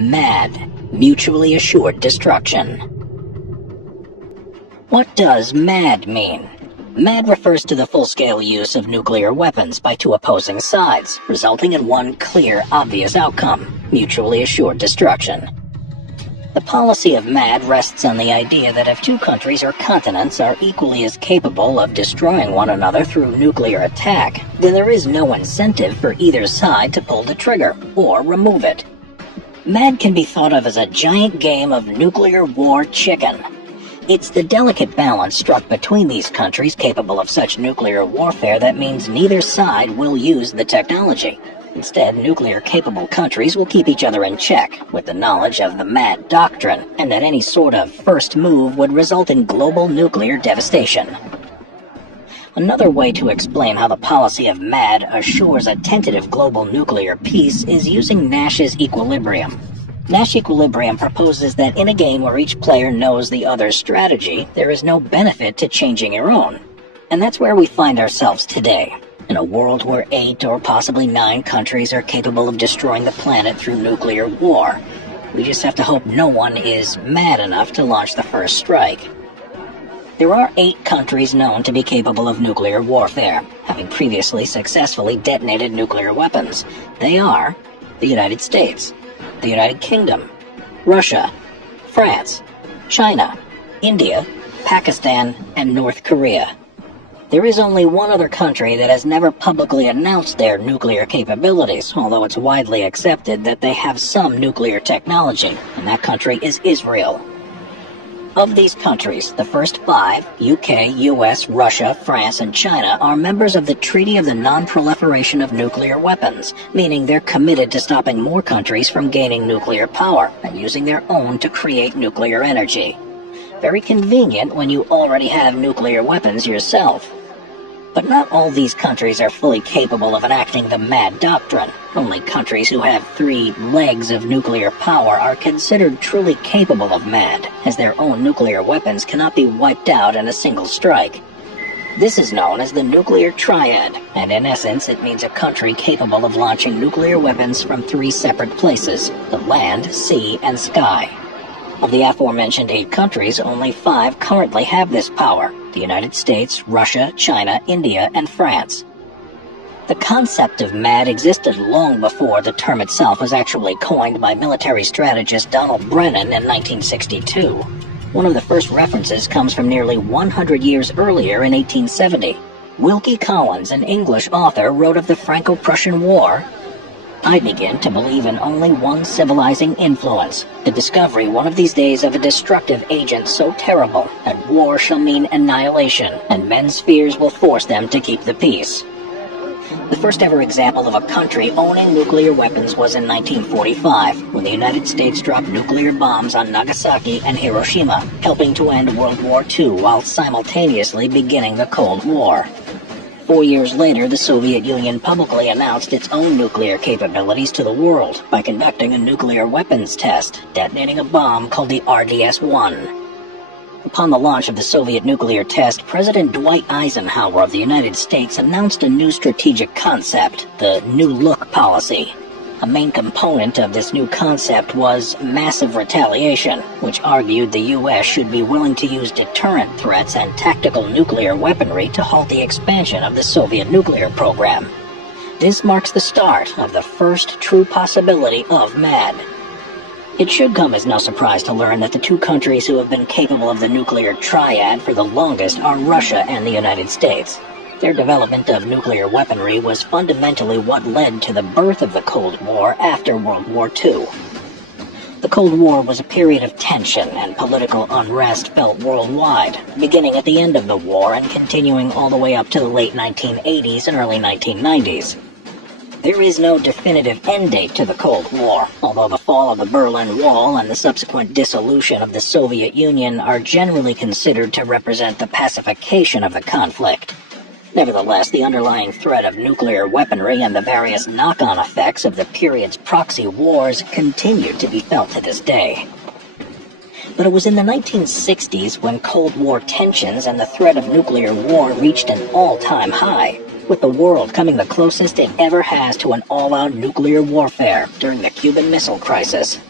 MAD, Mutually Assured Destruction. What does MAD mean? MAD refers to the full-scale use of nuclear weapons by two opposing sides, resulting in one clear, obvious outcome: mutually assured destruction. The policy of MAD rests on the idea that if two countries or continents are equally as capable of destroying one another through nuclear attack, then there is no incentive for either side to pull the trigger or remove it. MAD can be thought of as a giant game of nuclear war chicken. It's the delicate balance struck between these countries capable of such nuclear warfare that means neither side will use the technology. Instead, nuclear-capable countries will keep each other in check with the knowledge of the MAD doctrine, and that any sort of first move would result in global nuclear devastation. Another way to explain how the policy of MAD assures a tentative global nuclear peace is using Nash's equilibrium. Nash equilibrium proposes that in a game where each player knows the other's strategy, there is no benefit to changing your own. And that's where we find ourselves today, in a world where 8 or possibly 9 countries are capable of destroying the planet through nuclear war. We just have to hope no one is mad enough to launch the first strike. There are 8 countries known to be capable of nuclear warfare, having previously successfully detonated nuclear weapons. They are the United States, the United Kingdom, Russia, France, China, India, Pakistan, and North Korea. There is only one other country that has never publicly announced their nuclear capabilities, although it's widely accepted that they have some nuclear technology, and that country is Israel. Of these countries, the first 5, UK, US, Russia, France, and China, are members of the Treaty of the Non-Proliferation of Nuclear Weapons, meaning they're committed to stopping more countries from gaining nuclear power and using their own to create nuclear energy. Very convenient when you already have nuclear weapons yourself. But not all these countries are fully capable of enacting the MAD doctrine. Only countries who have 3 legs of nuclear power are considered truly capable of MAD, as their own nuclear weapons cannot be wiped out in a single strike. This is known as the nuclear triad, and in essence it means a country capable of launching nuclear weapons from 3 separate places: the land, sea, and sky. Of the aforementioned 8 countries, only 5 currently have this power: the United States, Russia, China, India, and France. The concept of MAD existed long before the term itself was actually coined by military strategist Donald Brennan in 1962. One of the first references comes from nearly 100 years earlier in 1870. Wilkie Collins, an English author, wrote of the Franco-Prussian War, "I begin to believe in only one civilizing influence, the discovery one of these days of a destructive agent so terrible that war shall mean annihilation, and men's fears will force them to keep the peace." The first ever example of a country owning nuclear weapons was in 1945, when the United States dropped nuclear bombs on Nagasaki and Hiroshima, helping to end World War II while simultaneously beginning the Cold War. 4 years later, the Soviet Union publicly announced its own nuclear capabilities to the world by conducting a nuclear weapons test, detonating a bomb called the RDS-1. Upon the launch of the Soviet nuclear test, President Dwight Eisenhower of the United States announced a new strategic concept, the New Look policy. A main component of this new concept was massive retaliation, which argued the U.S. should be willing to use deterrent threats and tactical nuclear weaponry to halt the expansion of the Soviet nuclear program. This marks the start of the first true possibility of MAD. It should come as no surprise to learn that the 2 countries who have been capable of the nuclear triad for the longest are Russia and the United States. Their development of nuclear weaponry was fundamentally what led to the birth of the Cold War after World War II. The Cold War was a period of tension and political unrest felt worldwide, beginning at the end of the war and continuing all the way up to the late 1980s and early 1990s. There is no definitive end date to the Cold War, although the fall of the Berlin Wall and the subsequent dissolution of the Soviet Union are generally considered to represent the pacification of the conflict. Nevertheless, the underlying threat of nuclear weaponry and the various knock-on effects of the period's proxy wars continue to be felt to this day. But it was in the 1960s when Cold War tensions and the threat of nuclear war reached an all-time high, with the world coming the closest it ever has to an all-out nuclear warfare during the Cuban Missile Crisis.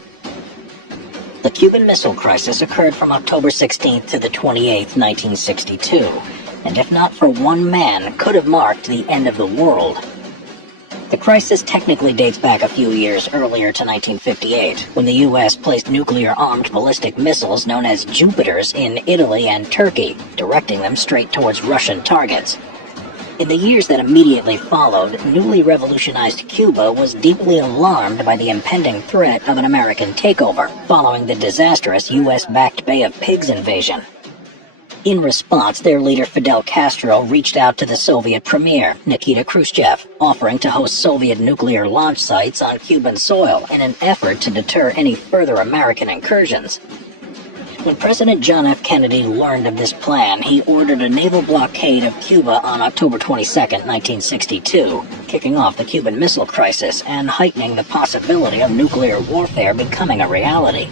The Cuban Missile Crisis occurred from October 16th to the 28th, 1962, and if not for one man, could have marked the end of the world. The crisis technically dates back a few years earlier to 1958, when the U.S. placed nuclear-armed ballistic missiles known as Jupiters in Italy and Turkey, directing them straight towards Russian targets. In the years that immediately followed, newly revolutionized Cuba was deeply alarmed by the impending threat of an American takeover, following the disastrous U.S.-backed Bay of Pigs invasion. In response, their leader Fidel Castro reached out to the Soviet premier, Nikita Khrushchev, offering to host Soviet nuclear launch sites on Cuban soil in an effort to deter any further American incursions. When President John F. Kennedy learned of this plan, he ordered a naval blockade of Cuba on October 22, 1962, kicking off the Cuban Missile Crisis and heightening the possibility of nuclear warfare becoming a reality.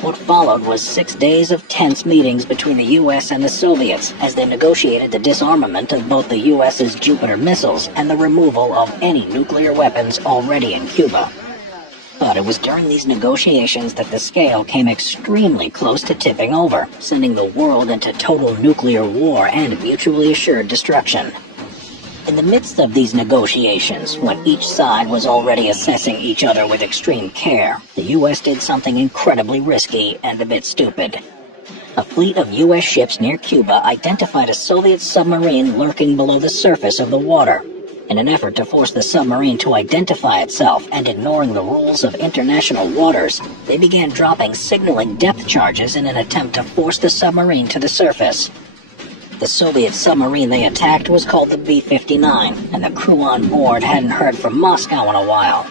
What followed was 6 days of tense meetings between the U.S. and the Soviets as they negotiated the disarmament of both the U.S.'s Jupiter missiles and the removal of any nuclear weapons already in Cuba. But it was during these negotiations that the scale came extremely close to tipping over, sending the world into total nuclear war and mutually assured destruction. In the midst of these negotiations, when each side was already assessing each other with extreme care, the U.S. did something incredibly risky and a bit stupid. A fleet of U.S. ships near Cuba identified a Soviet submarine lurking below the surface of the water. In an effort to force the submarine to identify itself and ignoring the rules of international waters, they began dropping signaling depth charges in an attempt to force the submarine to the surface. The Soviet submarine they attacked was called the B-59, and the crew on board hadn't heard from Moscow in a while.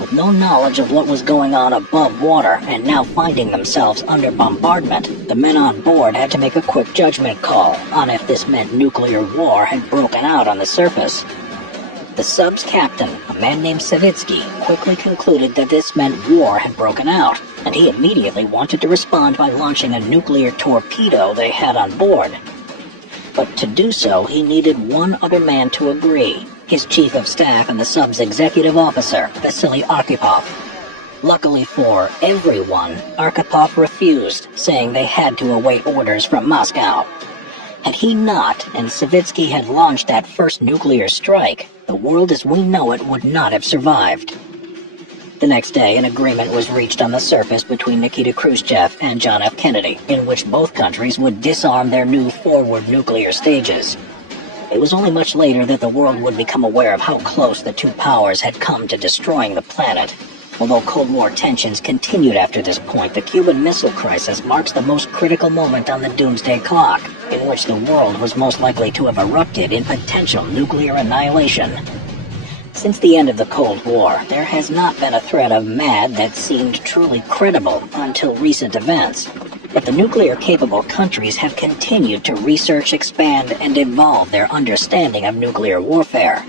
With no knowledge of what was going on above water and now finding themselves under bombardment, the men on board had to make a quick judgment call on if this meant nuclear war had broken out on the surface. The sub's captain, a man named Savitsky, quickly concluded that this meant war had broken out, and he immediately wanted to respond by launching a nuclear torpedo they had on board. But to do so, he needed one other man to agree, his chief of staff and the sub's executive officer, Vasily Arkhipov. Luckily for everyone, Arkhipov refused, saying they had to await orders from Moscow. Had he not, and Savitsky had launched that first nuclear strike, the world as we know it would not have survived. The next day, an agreement was reached on the surface between Nikita Khrushchev and John F. Kennedy, in which both countries would disarm their new forward nuclear stages. It was only much later that the world would become aware of how close the two powers had come to destroying the planet. Although Cold War tensions continued after this point, the Cuban Missile Crisis marks the most critical moment on the doomsday clock, in which the world was most likely to have erupted in potential nuclear annihilation. Since the end of the Cold War, there has not been a threat of MAD that seemed truly credible until recent events. But the nuclear-capable countries have continued to research, expand, and evolve their understanding of nuclear warfare.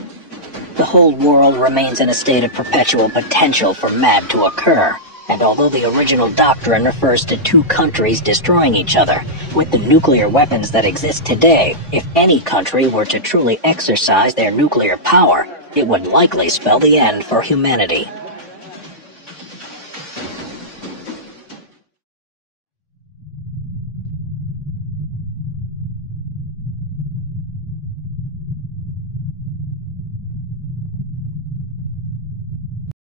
The whole world remains in a state of perpetual potential for MAD to occur, and although the original doctrine refers to two countries destroying each other, with the nuclear weapons that exist today, if any country were to truly exercise their nuclear power, it would likely spell the end for humanity.